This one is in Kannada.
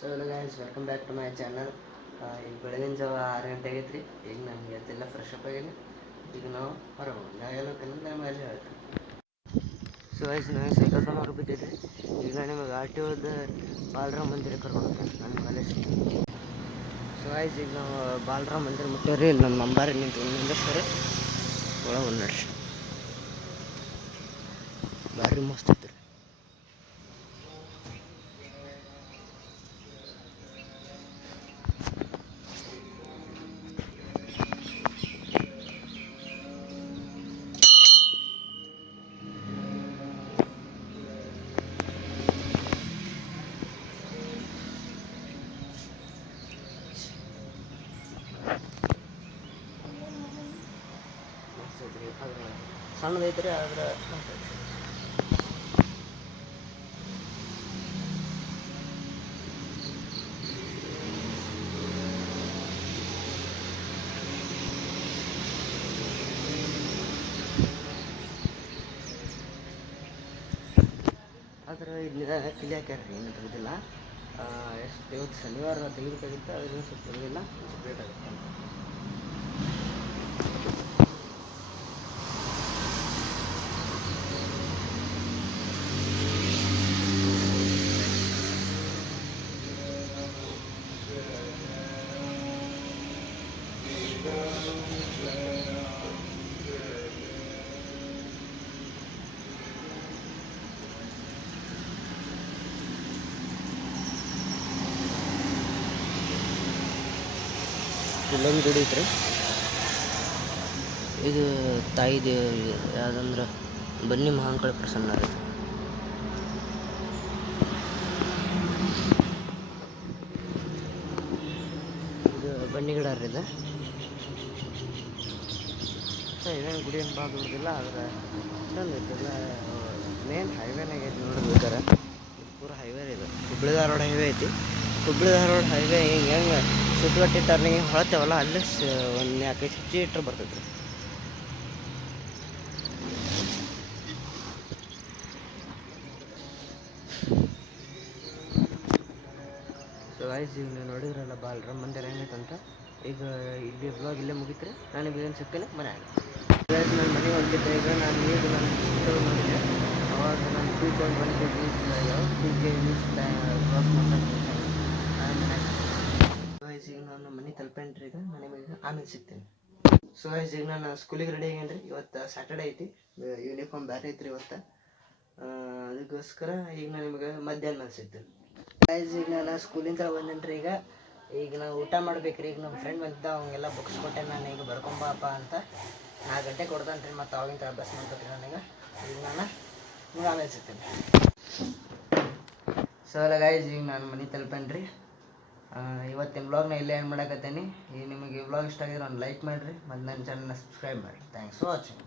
So hello guys, welcome back to my channel. ಈಗ ಬೆಳಗಿನ ಜಾವ 6 ಗಂಟೆ ಆಗೈತೆ ರೀ. ಈಗ ನಮಗೆ ಅದೆಲ್ಲ ಫ್ರೆಶ್ ಅಪ್ ಆಗೀನಿ. ಈಗ ನಾವು ಹೊರಗೆ ಹೋಗೋಣ. ನಾವು ಎಲ್ಲ ನಾನು ಅಲ್ಲಿ ಹೇಳ್ತೀನಿ. ಸೊ ಗೈಸ್, ನನಗೆ ಸೈಕಲ್ ತೊಗೊಂಡು ಬಿದ್ದಿದ್ರಿ. ಈಗ ನಿಮಗೆ ಆರ್ ಟಿ ಒದ ಬಾಲರಾಮ ಮಂದಿರ ಕರ್ಕೊಂಡು ಹೋಗ್ತೀನಿ ನನ್ನ ಕಾಲೇಜ್. ಸೊ ಗೈಸ್, ಈಗ ನಾವು ಬಾಲರಾಮ ಮಂದಿರ ಮುಟ್ಟೇವ್ರಿ. ಇಲ್ಲಿ ನಮ್ಮ ನಂಬಾರಿ ನಿಂದಿರ್ತಾರೆ ಒಳಗೆ ಒಂದು ನೋಡ್ರಿ. ಭಾರಿ ಮಸ್ತ್ ಐತ್ರಿ. ಸಣ್ಣದೈತ್ರಿ, ಆದ್ರೆ ಆದ್ರೆ ಇಲ್ಲಿ ಕ್ಲಿಯಾಕ್ಯಾರ್ರಿ ಏನು ತೆಗೆದಿಲ್ಲ. ಎಷ್ಟು ಇವತ್ತು ಶನಿವಾರ ತೆಗಿಬೇಕಾಗಿತ್ತು, ಅದನ್ನು ಸ್ವಲ್ಪ ತೆಗೆದಿಲ್ಲ, ಸ್ವಲ್ಪ ಲೇಟ್ ಆಗುತ್ತೆ. ಇಲ್ಲೊಂದು ಗುಡಿ ಐತ್ರಿ. ಇದು ತಾಯಿ ದೇವಿ ಯಾವುದಂದ್ರೆ ಬನ್ನಿ ಮಹಾಂಕಾಳ ಪ್ರಸನ್ನ ರೀ. ಇದು ಬನ್ನಿ ಗಿಡ ರೀ. ಇದು ಇದೇನು ಗುಡಿ ಏನು ಭಾಳ ದೊಡ್ಡದಿಲ್ಲ, ಆದ್ರೆ ಇಷ್ಟೊಂದು ಐತಿಲ್ಲ. ಮೇನ್ ಹೈವೇನಾಗ ಐತಿ ನೋಡ್ಬೇಕಾರೆ. ಇದು ಪೂರ ಹೈವೇ ಇದು. ಹುಬ್ಬಳ್ಳಿ ಧಾರವಾಡ ಹೈವೇ ಐತಿ. ಹುಬ್ಬಳ್ಳಿ ಧಾರವಾಡ ಹೈವೇ ಹೆಂಗೆ ಸುತ್ತಗಟ್ಟಿ ಟರ್ನಿಂಗ್ ಹೊಳತ್ತೇವಲ್ಲ, ಅಲ್ಲಿ ಒಂದು 4-5 ಮೀಟ್ರ್ ಬರ್ತೈತೆ ರೀ. ಸೊ ಗೈಸ್, ಈಗ ನೀವು ನೋಡಿದ್ರಲ್ಲ ಬಾಲರಾಮ ಮಂದಿರ ಹೆಂಗೈತಂತ. ಈಗ ಇಲ್ಲಿ ಬ್ಲಾಗ್ ಇಲ್ಲೇ ಮುಗಿತ್ರಿ. ನಾನು ಏನು ಸಿಗ್ತೇನೆ ಮನೆಯಾಗ. ಗೈಸ್, ನನ್ನ ಮನೆಗೆ ಹೊಂಟಿದ್ದೆ. ಈಗ ನಾನು ಚಿತ್ರಗಳು ನೋಡಿದೆ. ಅವಾಗ ನಾನು 2.1 kg ಕ್ರಾಸ್ ಮಾಡ್ತಾ ಗೈಸ್, ಈಗ ನಾನು ಮನೆ ತಲುಪೇನ್ರಿ. ಈಗ ನಾನು ನಿಮಗೆ ಆಮೇಲೆ ಸಿಗ್ತೇನೆ. ಸೊ ಗೈಸ್, ಈಗ ನಾನು ಸ್ಕೂಲಿಗೆ ರೆಡಿ ಆಗೇನ್ರಿ. ಇವತ್ತು ಸ್ಯಾಟರ್ಡೇ ಐತಿ, ಯೂನಿಫಾರ್ಮ್ ಬೇರೆ ಐತ್ರಿ ಇವತ್ತು. ಅದಕ್ಕೋಸ್ಕರ ಈಗ ನಾನು ನಿಮಗೆ ಮಧ್ಯಾಹ್ನ ಮೇಲೆ ಸಿಗ್ತೇನೆ. ಗೈಸ್, ಈಗ ನಾನು ಸ್ಕೂಲಿಂದ ಬಂದೇನ್ರಿ. ಈಗ ನಾವು ಊಟ ಮಾಡ್ಬೇಕ್ರಿ. ಈಗ ನಮ್ಮ ಫ್ರೆಂಡ್ ಬಂದಿದ್ದ, ಅವಂಗೆಲ್ಲ ಬುಕ್ಸ್ ಕೊಟ್ಟೆ. ನಾನು ಈಗ ಬರ್ಕೊಂಬಪ್ಪ ಅಂತ 4 ಗಂಟೆ ಕೊಡ್ತಾನೆ ರೀ. ಮತ್ತು ಅವಾಗಿಂದ ಅಭ್ಯಾಸ ಮಾಡ್ಕೊತೀನಿ ನನಗೆ. ಈಗ ನಾನು ನಿಮ್ಗೆ ಆಮೇಲೆ ಸಿಗ್ತೀನಿ. ಸೊ ಅಲ್ಲ ಗೈಸ್, ಈಗ ನಾನು ಮನೆ ತಲುಪೇನ್ರಿ. ಇವತ್ತಿನ ವ್ಲಾಗ್ನ ಇಲ್ಲೇ ಏನು ಮಾಡಕತ್ತೀನಿ. ಈಗ ನಿಮಗೆ ಈ ವ್ಲಾಗ್ ಇಷ್ಟ ಆಗಿದ್ರೆ ಒಂದು ಲೈಕ್ ಮಾಡಿರಿ ಮತ್ತು ನನ್ನ ಚಾನಲ್ನ ಸಬ್ಸ್ಕ್ರೈಬ್ ಮಾಡಿರಿ. Thanks for watching.